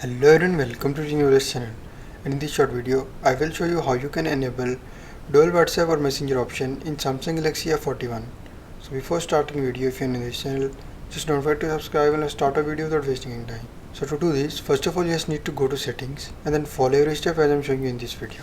Hello everyone, welcome to the newest channel. And in this short video, I will show you how you can enable dual WhatsApp or Messenger option in Samsung Galaxy F41. So before starting video, if you are new to this channel, just don't forget to subscribe and let's start a video without wasting any time. So to do this, first of all you just need to go to settings and then follow every step as I am showing you in this video.